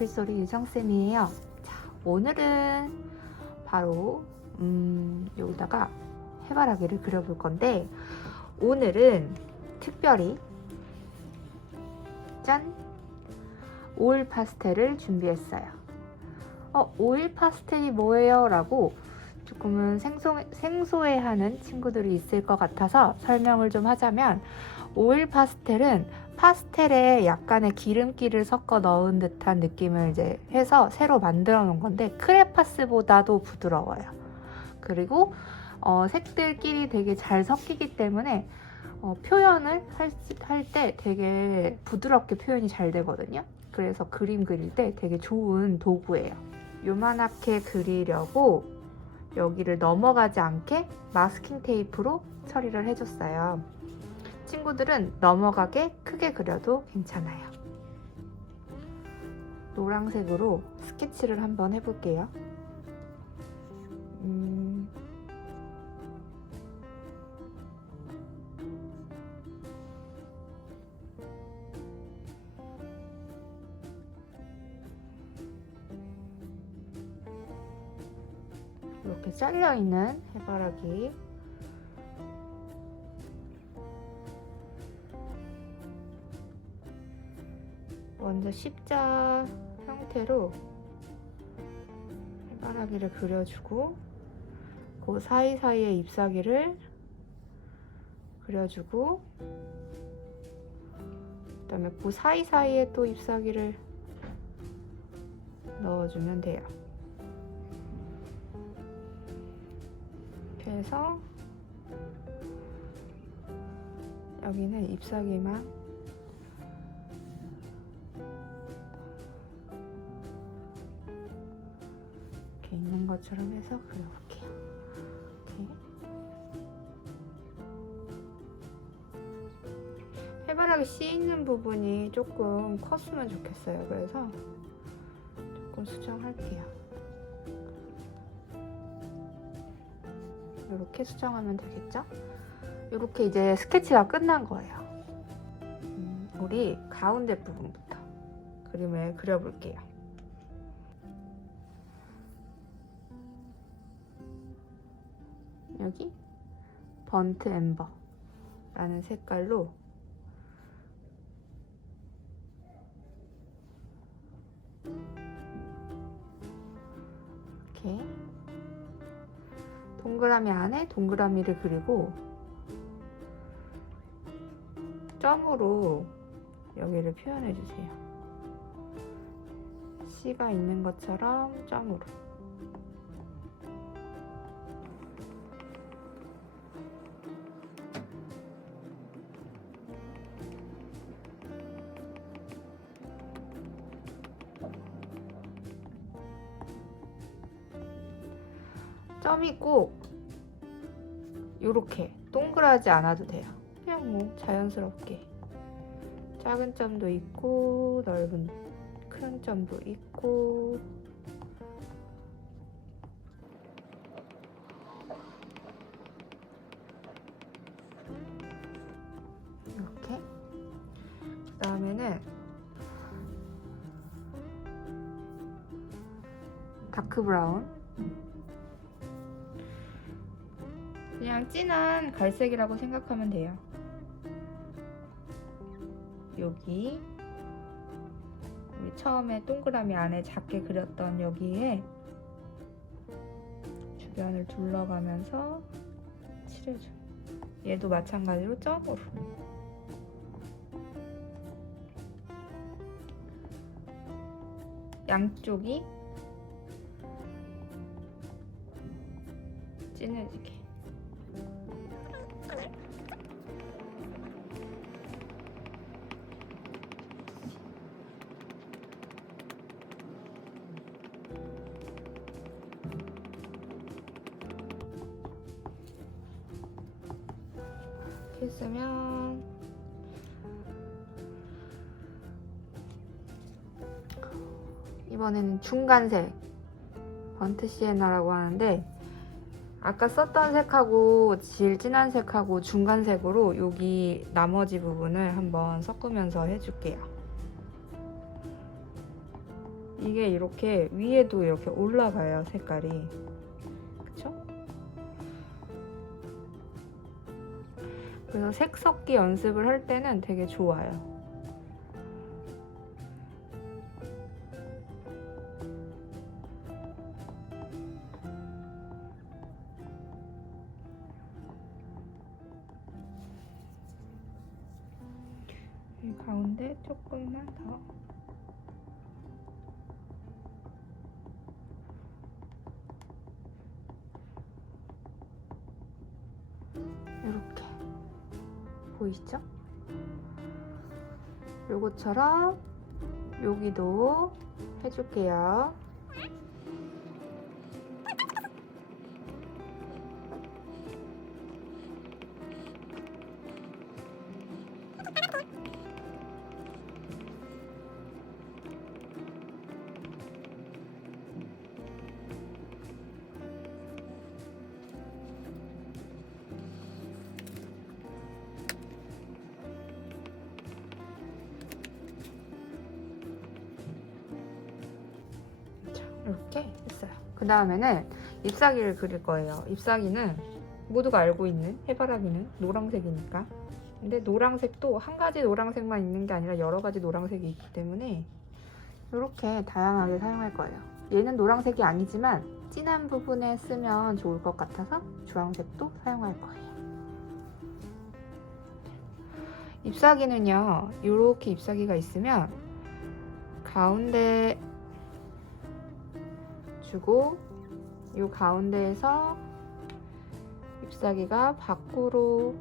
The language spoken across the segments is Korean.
연필소리 유정쌤이에요. 자, 오늘은 바로 여기다가 해바라기를 그려볼 건데, 오늘은 특별히 짠! 오일 파스텔을 준비했어요. 오일 파스텔이 뭐예요? 라고 조금은 생소해하는 친구들이 있을 것 같아서 설명을 좀 하자면, 오일 파스텔은 파스텔에 약간의 기름기를 섞어 넣은 듯한 느낌을 이제 해서 새로 만들어 놓은 건데, 크레파스보다도 부드러워요. 그리고 색들끼리 되게 잘 섞이기 때문에 표현을 할 때 되게 부드럽게 표현이 잘 되거든요. 그래서 그림 그릴 때 되게 좋은 도구예요. 요만하게 그리려고 여기를 넘어가지 않게 마스킹 테이프로 처리를 해줬어요. 친구들은 넘어가게 크게 그려도 괜찮아요. 노란색으로 스케치를 한번 해볼게요. 이렇게 잘려있는 해바라기, 먼저 십자 형태로 해바라기를 그려주고, 그 사이사이에 잎사귀를 그려주고, 그 다음에 그 사이사이에 또 잎사귀를 넣어주면 돼요. 이렇게 해서 여기는 잎사귀만 이렇게 있는 것처럼 해서 그려볼게요. 해바라기 씨 있는 부분이 조금 컸으면 좋겠어요. 그래서 조금 수정할게요. 이렇게 수정하면 되겠죠? 이렇게 이제 스케치가 끝난 거예요. 우리 가운데 부분부터 그림을 그려볼게요. 여기 번트 엠버라는 색깔로 이렇게 동그라미 안에 동그라미를 그리고 점으로 여기를 표현해 주세요. C가 있는 것처럼 점으로. 점이 꼭 이렇게 동그라지 않아도 돼요. 그냥 뭐 자연스럽게 작은 점도 있고 넓은 큰 점도 있고, 이렇게. 그 다음에는 다크 브라운, 그냥 진한 갈색이라고 생각하면 돼요. 여기 우리 처음에 동그라미 안에 작게 그렸던 여기에 주변을 둘러가면서 칠해줘요. 얘도 마찬가지로 점으로. 양쪽이 진해지게. 이렇게 했으면 이번에는 중간색 번트 시에나라고 하는데, 아까 썼던 색하고 제일 진한 색하고 중간색으로 여기 나머지 부분을 한번 섞으면서 해줄게요. 이게 이렇게 위에도 이렇게 올라가요, 색깔이. 그쵸? 그래서 색 섞기 연습을 할 때는 되게 좋아요. 이 가운데 조금만 더. 이렇게 보이시죠? 요것처럼 여기도 해줄게요. 이렇게 했어요. 그 다음에는 잎사귀를 그릴 거예요. 잎사귀는 모두가 알고 있는 해바라기는 노란색이니까. 근데 노란색도 한 가지 노란색만 있는 게 아니라 여러 가지 노란색이 있기 때문에 이렇게 다양하게 사용할 거예요. 얘는 노란색이 아니지만 진한 부분에 쓰면 좋을 것 같아서 주황색도 사용할 거예요. 잎사귀는요, 이렇게 잎사귀가 있으면 가운데 주고 이 가운데에서 잎사귀가 밖으로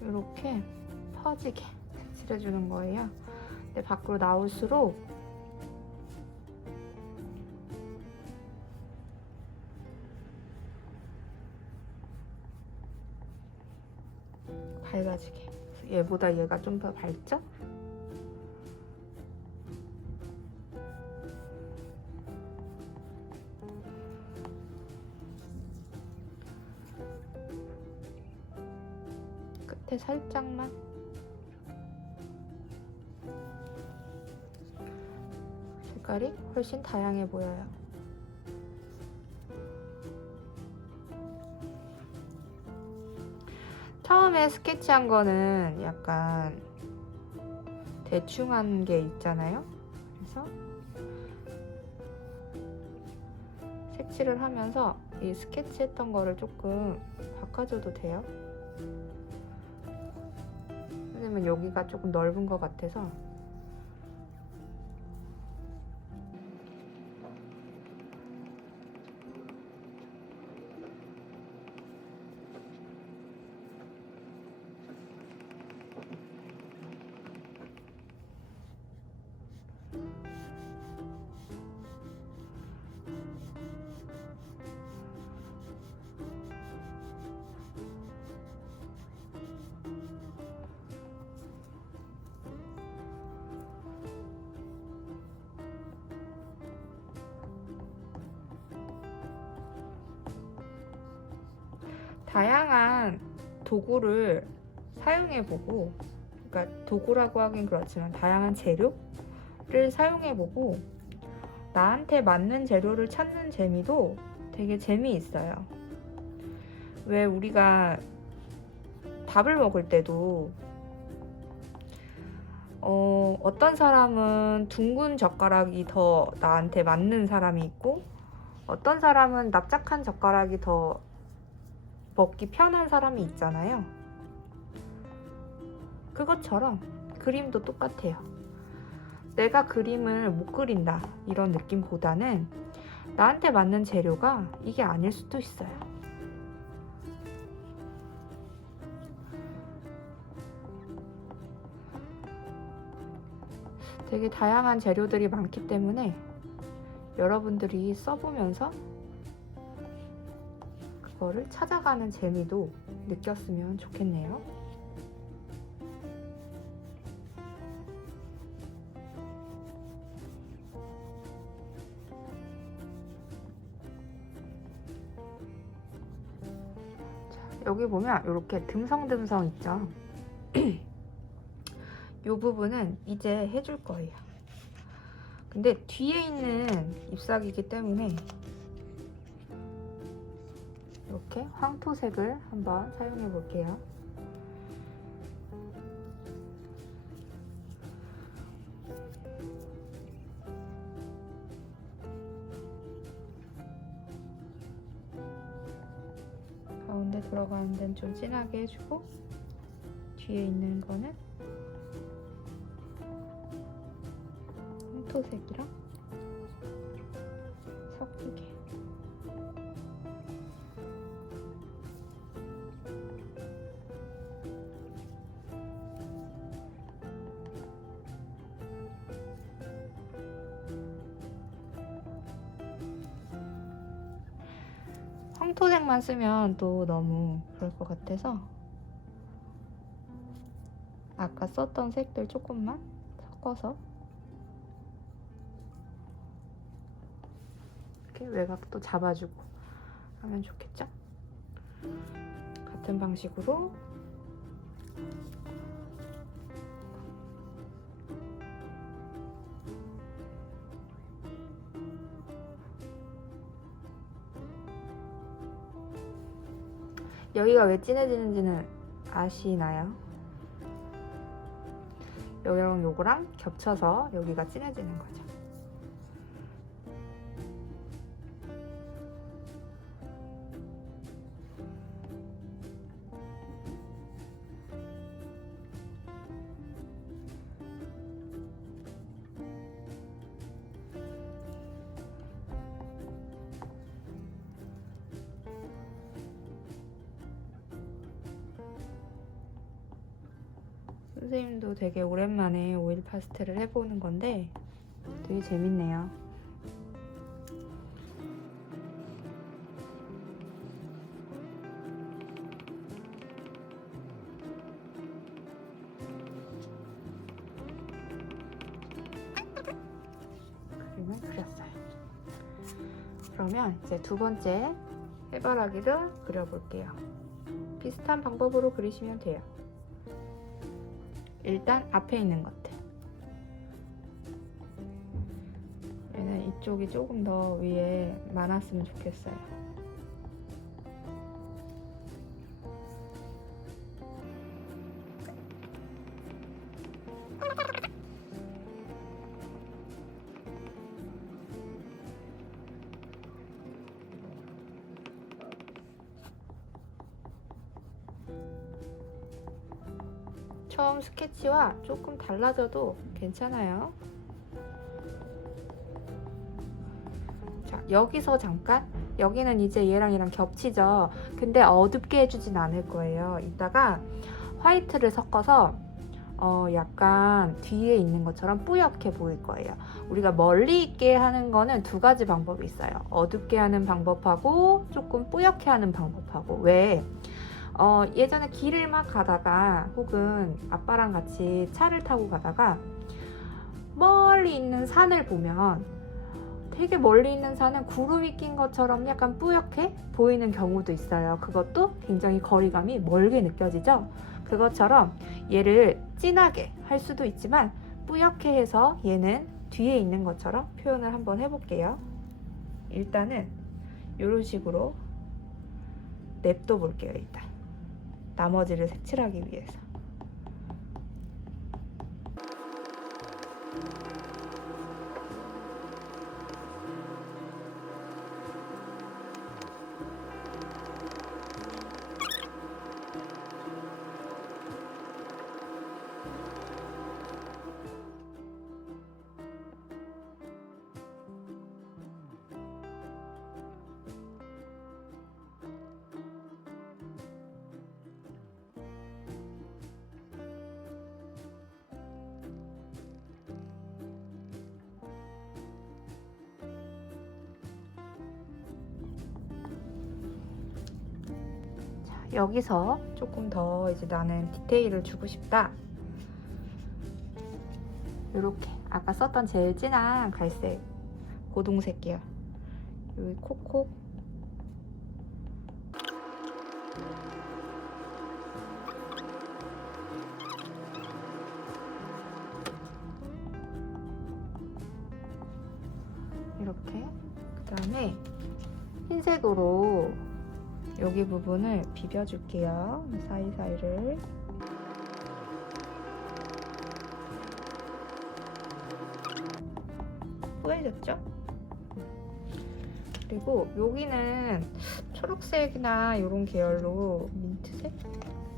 이렇게 퍼지게 칠해주는 거예요. 근데 밖으로 나올수록 밝아지게. 얘보다 얘가 좀 더 밝죠? 끝에 살짝만. 색깔이 훨씬 다양해 보여요. 처음에 스케치한 거는 약간 대충 한 게 있잖아요. 그래서 색칠을 하면서 이 스케치했던 거를 조금 바꿔줘도 돼요. 왜냐면 여기가 조금 넓은 것 같아서. 다양한 도구를 사용해보고, 그러니까 도구라고 하긴 그렇지만 다양한 재료를 사용해보고 나한테 맞는 재료를 찾는 재미도 되게 재미있어요. 왜 우리가 밥을 먹을 때도 어떤 사람은 둥근 젓가락이 더 나한테 맞는 사람이 있고 어떤 사람은 납작한 젓가락이 더 먹기 편한 사람이 있잖아요. 그것처럼 그림도 똑같아요. 내가 그림을 못 그린다 이런 느낌보다는 나한테 맞는 재료가 이게 아닐 수도 있어요. 되게 다양한 재료들이 많기 때문에 여러분들이 써보면서 그거를 찾아가는 재미도 느꼈으면 좋겠네요. 여기 보면 이렇게 듬성듬성 있죠. 이 부분은 이제 해줄 거예요. 근데 뒤에 있는 잎사귀이기 때문에 이렇게 황토색을 한번 사용해 볼게요. 가운데 들어가는 데는 좀 진하게 해주고 뒤에 있는 거는 황토색이랑 섞이게. 황토색만 쓰면 또 너무 그럴 것 같아서 아까 썼던 색들 조금만 섞어서 이렇게 외곽도 잡아주고 하면 좋겠죠? 같은 방식으로 여기가 왜 진해지는지는 아시나요? 여기랑 요거랑 겹쳐서 여기가 진해지는 거죠. 선생님도 되게 오랜만에 오일 파스텔을 해보는 건데 되게 재밌네요. 그림을 그렸어요. 그러면 이제 두 번째 해바라기를 그려볼게요. 비슷한 방법으로 그리시면 돼요. 일단 앞에 있는 것들. 얘는 이쪽이 조금 더 위에 많았으면 좋겠어요. 처음 스케치와 조금 달라져도 괜찮아요. 자, 여기서 잠깐, 여기는 이제 얘랑 겹치죠. 근데 어둡게 해주진 않을 거예요. 이따가 화이트를 섞어서 약간 뒤에 있는 것처럼 뿌옇게 보일 거예요. 우리가 멀리 있게 하는 거는 두 가지 방법이 있어요. 어둡게 하는 방법하고 조금 뿌옇게 하는 방법하고. 왜? 예전에 길을 막 가다가 혹은 아빠랑 같이 차를 타고 가다가 멀리 있는 산을 보면 되게 멀리 있는 산은 구름이 낀 것처럼 약간 뿌옇게 보이는 경우도 있어요. 그것도 굉장히 거리감이 멀게 느껴지죠? 그것처럼 얘를 진하게 할 수도 있지만 뿌옇게 해서 얘는 뒤에 있는 것처럼 표현을 한번 해볼게요. 일단은 이런 식으로 냅둬 볼게요. 일단 나머지를 색칠하기 위해서. 여기서 조금 더 이제 나는 디테일을 주고 싶다. 이렇게 아까 썼던 제일 진한 갈색 고동색 계열 여기 콕콕 그다음에 흰색으로 여기 부분을 비벼줄게요. 사이사이를. 뿌얘졌죠? 그리고 여기는 초록색이나 이런 계열로 민트색?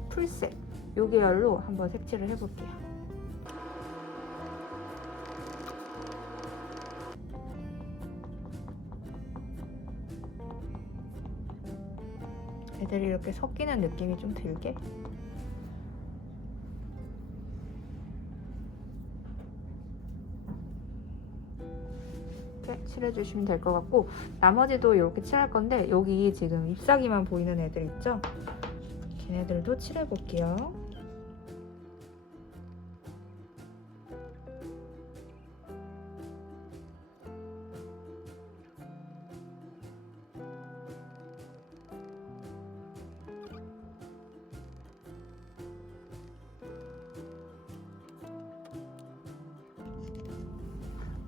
풀색 이 계열로 한번 색칠을 해볼게요. 애들이 이렇게 섞이는 느낌이 좀 들게. 이렇게 칠해주시면 될 것 같고, 나머지도 이렇게 칠할 건데 여기 지금 잎사귀만 보이는 애들 있죠? 걔네들도 칠해볼게요.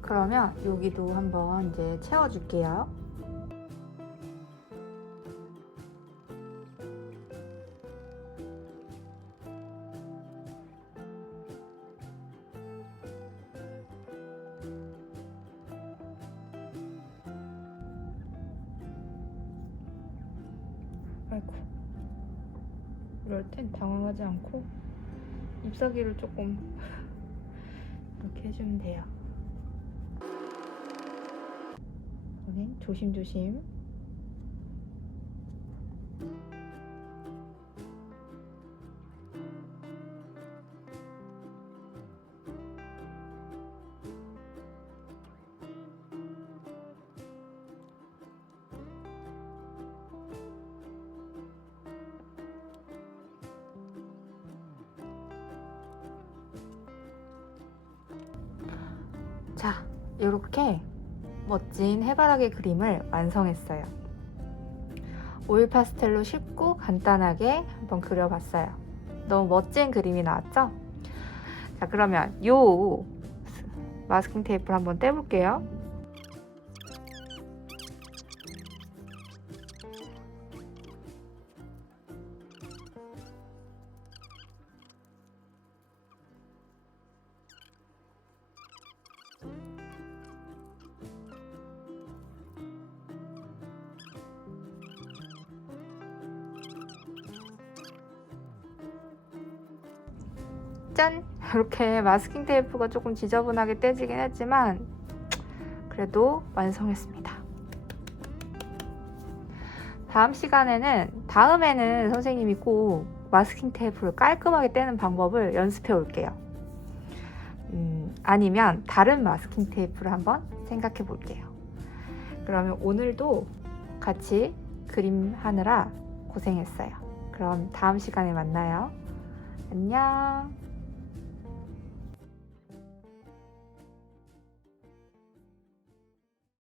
그러면 여기도 한번 이제 채워줄게요. 아이고, 이럴 땐 당황하지 않고 잎사귀를 조금 이렇게 해주면 돼요. 이번엔 조심조심. 자, 이렇게 멋진 해바라기 그림을 완성했어요. 오일 파스텔로 쉽고 간단하게 한번 그려봤어요. 너무 멋진 그림이 나왔죠? 자, 그러면 요 마스킹 테이프를 한번 떼볼게요. 짠! 이렇게 마스킹 테이프가 조금 지저분하게 떼지긴 했지만 그래도 완성했습니다. 다음에는 선생님이 꼭 마스킹 테이프를 깔끔하게 떼는 방법을 연습해 올게요. 아니면 다른 마스킹 테이프를 한번 생각해 볼게요. 그러면 오늘도 같이 그림 하느라 고생했어요. 그럼 다음 시간에 만나요. 안녕.